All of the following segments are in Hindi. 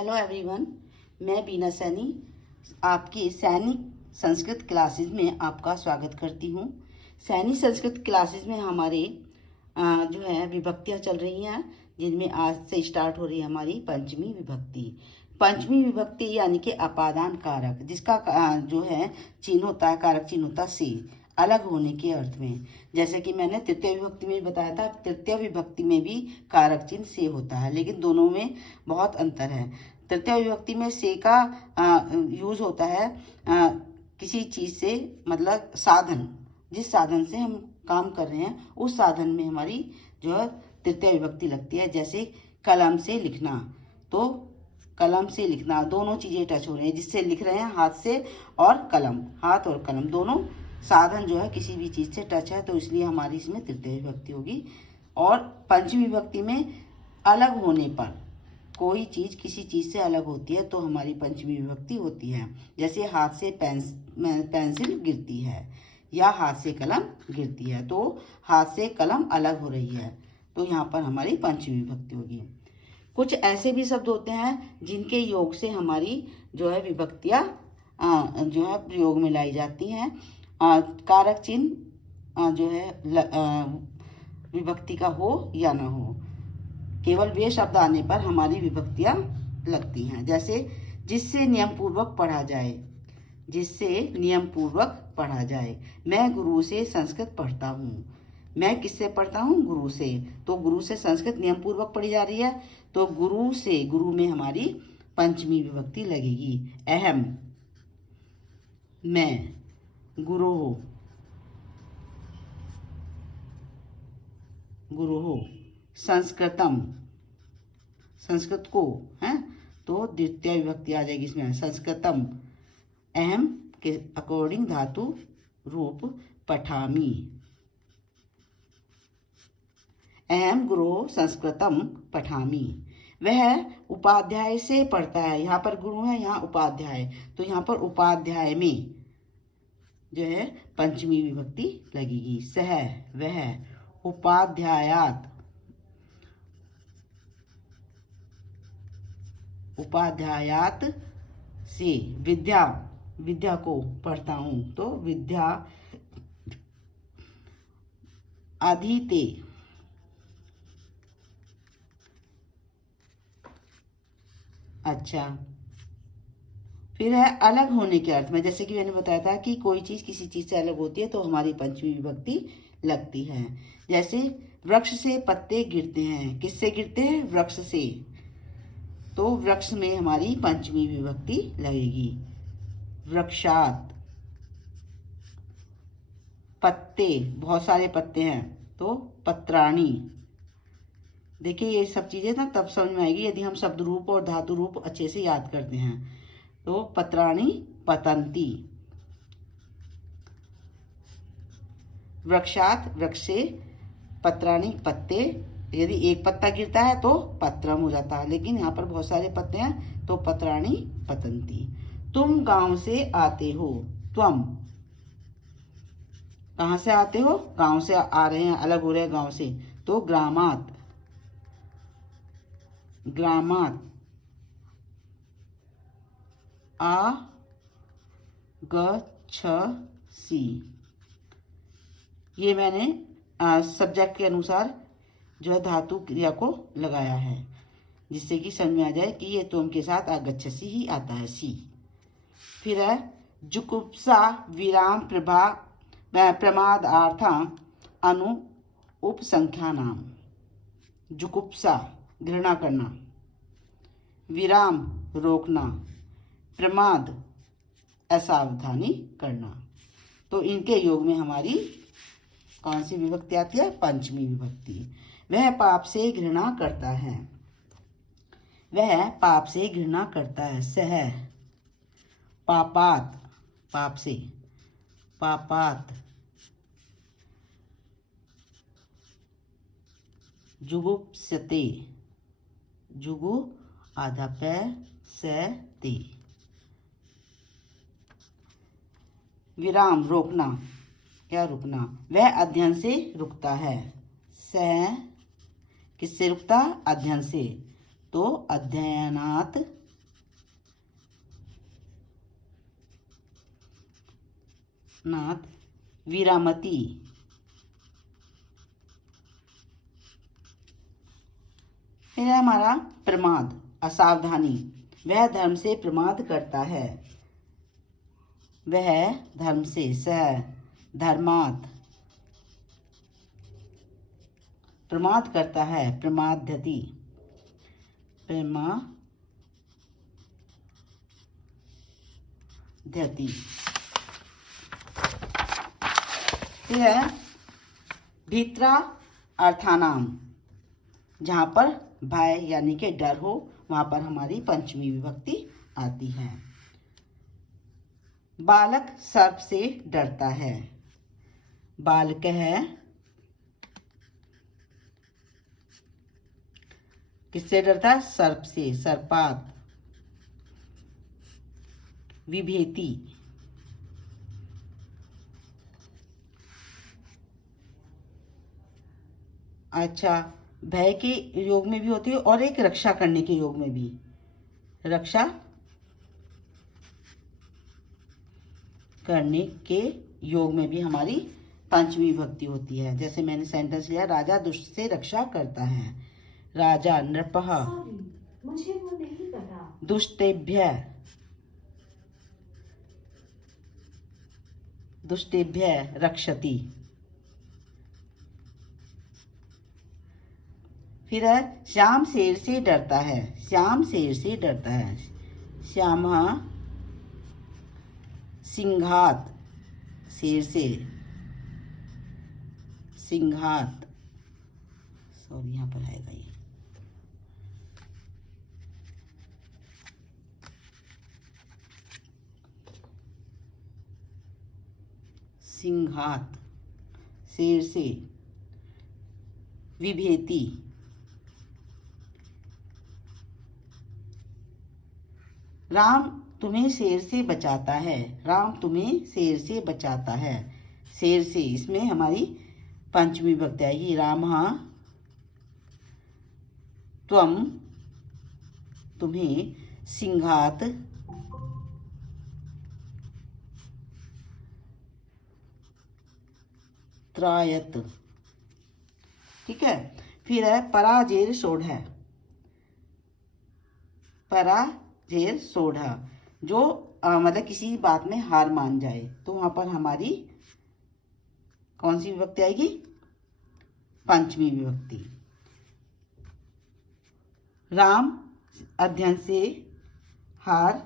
हेलो एवरीवन, मैं बीना सैनी आपकी सैनिक संस्कृत क्लासेस में आपका स्वागत करती हूँ। सैनिक संस्कृत क्लासेस में हमारे जो है विभक्तियाँ चल रही हैं, जिनमें आज से स्टार्ट हो रही है हमारी पंचमी विभक्ति। पंचमी विभक्ति यानी कि अपादान कारक, जिसका जो है चिन्ह होता है, कारक चिन्ह होता है से, अलग होने के अर्थ में। जैसे कि मैंने तृतीय विभक्ति में बताया था, तृतीय विभक्ति में भी कारक चिन्ह से होता है, लेकिन दोनों में बहुत अंतर है। तृतीय विभक्ति में से का यूज होता है किसी चीज से, मतलब साधन, जिस साधन से हम काम कर रहे हैं उस साधन में हमारी जो है तृतीय विभक्ति लगती है। जैसे कलम से लिखना, तो कलम से लिखना, दोनों चीजें टच हो रही हैं, जिससे लिख रहे हैं हाथ से, और कलम, हाथ और कलम दोनों साधन जो है किसी भी चीज से टच है, तो इसलिए हमारी इसमें तृतीय विभक्ति होगी। और पंचमी विभक्ति में अलग होने पर, कोई चीज किसी चीज से अलग होती है तो हमारी पंचमी विभक्ति होती है। जैसे हाथ से पेंसिल गिरती है या हाथ से कलम गिरती है, तो हाथ से कलम अलग हो रही है, तो यहाँ पर हमारी पंचमी विभक्ति होगी। कुछ ऐसे भी शब्द होते हैं जिनके योग से हमारी जो है विभक्तियां जो है प्रयोग में लाई जाती हैं। कारक चिन्ह जो है विभक्ति का हो या ना हो, केवल वे शब्द आने पर हमारी विभक्तियां लगती हैं। जैसे जिससे नियम पूर्वक पढ़ा जाए, जिससे नियम पूर्वक पढ़ा जाए। मैं गुरु से संस्कृत पढ़ता हूँ। मैं किससे पढ़ता हूँ? गुरु से। तो गुरु से संस्कृत नियम पूर्वक पढ़ी जा रही है, तो गुरु से, गुरु में हमारी पंचमी विभक्ति लगेगी। अहम, मैं, गुरु हो, गुरु हो। संस्कृतम, संस्कृत को है, तो द्वितीय विभक्ति आ जाएगी इसमें, संस्कृतम। अहम के अकॉर्डिंग धातु रूप पठामी। अहम गुरु संस्कृतम पठामी। वह उपाध्याय से पढ़ता है, यहाँ पर गुरु है, यहाँ उपाध्याय, तो यहाँ पर उपाध्याय में जो है पंचमी विभक्ति लगेगी। सह, वह, उपाध्यायात, उपाध्यायात से। विद्या, विद्या को पढ़ता हूं, तो विद्या अधीते। अच्छा, फिर है अलग होने के अर्थ में। जैसे कि मैंने बताया था कि कोई चीज किसी चीज से अलग होती है तो हमारी पंचमी विभक्ति लगती है। जैसे वृक्ष से पत्ते गिरते हैं, किससे गिरते हैं? वृक्ष से, तो वृक्ष में हमारी पंचमी विभक्ति लगेगी। वृक्षात, पत्ते, बहुत सारे पत्ते हैं, तो पत्राणी। देखिए ये सब चीजें ना तब समझ में आएगी यदि हम शब्द रूप और धातु रूप अच्छे से याद करते हैं। तो पत्राणी पतंती। वृक्षात, वृक्ष से, पत्राणी पत्ते। यदि एक पत्ता गिरता है तो पत्रम हो जाता है, लेकिन यहाँ पर बहुत सारे पत्ते हैं तो पत्राणी पतंती। तुम गांव से आते हो। त्वम, कहां से आते हो? गांव से आ रहे हैं, अलग हो रहे हैं गांव से, तो ग्रामात, ग्रामात। आ ग छ सी, ये मैंने सब्जेक्ट के अनुसार जो है धातु क्रिया को लगाया है, जिससे कि समझ में आ जाए कि ये तुम के साथ आगच्छसी ही आता है, सी। फिर है जुगुप्सा विराम प्रभा प्रमादार्थम अनु उपसंख्या नाम। जुगुप्सा घृणा करना, विराम रोकना, प्रमाद असावधानी करना, तो इनके योग में हमारी कौन सी विभक्ति आती है? पंचमी विभक्ति। वह पाप से घृणा करता है, वह पाप से घृणा करता है। सह, पापात, पाप से, पापात। जुगुप्सते, जुगु आधा पैर, से ते। विराम रोकना या रुकना, वह अध्ययन से रुकता है। से किससे रुकता? अध्ययन से, तो अध्ययनात नाथ विरामती। फिर है हमारा प्रमाद, असावधानी। वह धर्म से प्रमाद करता है। वह धर्म से, सह धर्मात् प्रमाद करता है, प्रमाद्यति, प्रमाद्यति। फिर है भीत्रा अर्थानाम, जहाँ पर भय यानी कि डर हो वहाँ पर हमारी पंचमी विभक्ति आती है। बालक सर्प से डरता है। बालक है, किससे डरता है? सर्प से, सर्पात। विभेति, अच्छा, भय के योग में भी होती है और एक रक्षा करने के योग में भी। रक्षा करने के योग में भी हमारी पंचमी विभक्ति होती है। जैसे मैंने सेंटेंस लिया, राजा दुष्ट से रक्षा करता है। राजा नृपः मुझे वो नहीं पता। दुष्टेभ्य, दुष्टेभ्य रक्षति। फिर है श्याम शेर से डरता है। श्याम शेर से डरता है। श्यामः सिंघात, शेर से, सिंघात, सॉरी यहाँ पर आएगा ये। सिंघात, शेर से। विभेति, राम तुम्हें शेर से बचाता है। राम तुम्हें शेर से बचाता है। शेर से, इसमें हमारी पंचमी विभक्ति आएगी। रामः त्वं, तुम्हें, सिंघात त्रायत। ठीक है। फिर है पराजेर सोढ़। पराजेर सोढ़, जो मतलब किसी बात में हार मान जाए, तो वहां पर हमारी कौन सी विभक्ति आएगी? पंचमी विभक्ति। राम अध्ययन से हार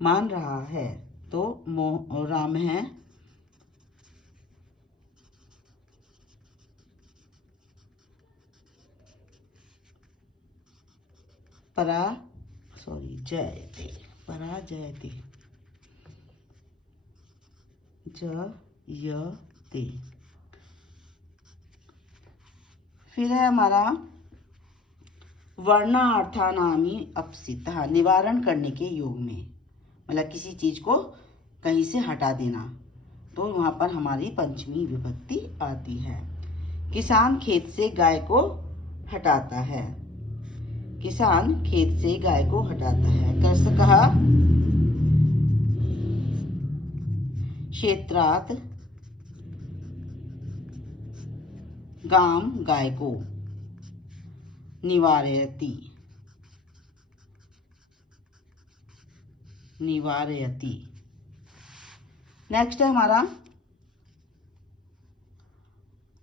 मान रहा है, तो राम है जयते, पराजयते, जयते। फिर है हमारा वर्णार्थानामी अपसितः, निवारण करने के योग में, मतलब किसी चीज को कहीं से हटा देना, तो वहां पर हमारी पंचमी विभक्ति आती है। किसान खेत से गाय को हटाता है। किसान खेत से गाय को हटाता है। कृषकः क्षेत्रात् गाम, गाय को, निवारयति, निवारयति। नेक्स्ट है हमारा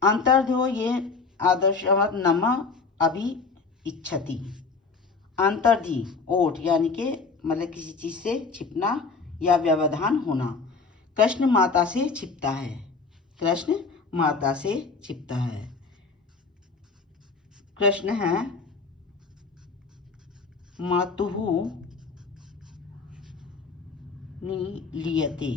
अंतर्ध्यो, ये आदर्श नम अभि इच्छति। अंतर्धि, ओठ, यानी कि मतलब किसी चीज से छिपना या व्यवधान होना। कृष्ण माता से छिपता है। कृष्ण माता से छिपता है। कृष्ण है मातुः निलीयते।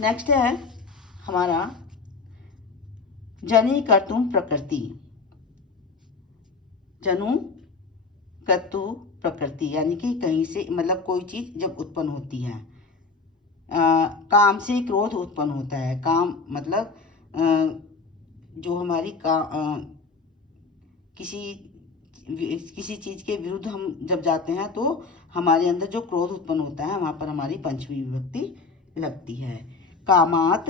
नेक्स्ट है हमारा जनि कर्तुम प्रकृति। जनु कर्तु प्रकृति, यानी कि कहीं से, मतलब कोई चीज जब उत्पन्न होती है। काम से क्रोध उत्पन्न होता है। काम मतलब जो हमारी किसी चीज के विरुद्ध हम जब जाते हैं तो हमारे अंदर जो क्रोध उत्पन्न होता है वहां पर हमारी पंचमी विभक्ति लगती है। कामात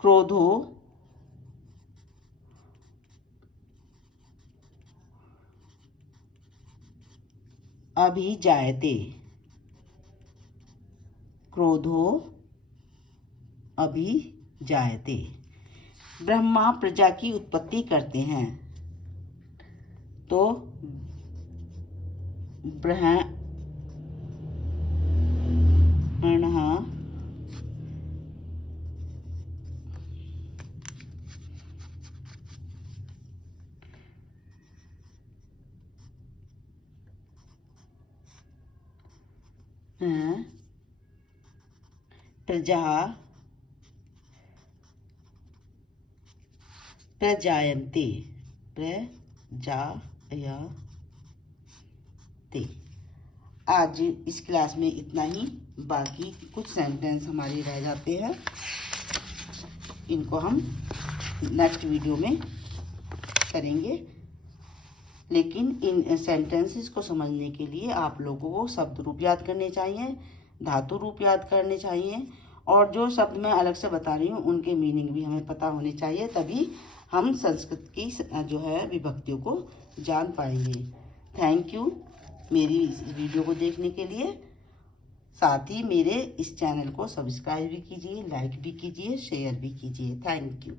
क्रोधो अभिजायते, क्रोधो अभिजायते। ब्रह्मा प्रजा की उत्पत्ति करते हैं, तो ब्रह्मणः प्रजा प्रजायन्ते, प्रजायते। आज इस क्लास में इतना ही, बाकी कुछ सेंटेंस हमारे रह जाते हैं, इनको हम नेक्स्ट वीडियो में करेंगे। लेकिन इन सेंटेंसेस को समझने के लिए आप लोगों को शब्द रूप याद करने चाहिए, धातु रूप याद करने चाहिए, और जो शब्द मैं अलग से बता रही हूँ उनके मीनिंग भी हमें पता होने चाहिए, तभी हम संस्कृत की जो है विभक्तियों को जान पाएंगे। थैंक यू मेरी इस वीडियो को देखने के लिए। साथ ही मेरे इस चैनल को सब्सक्राइब भी कीजिए, लाइक भी कीजिए, शेयर भी कीजिए। Thank you.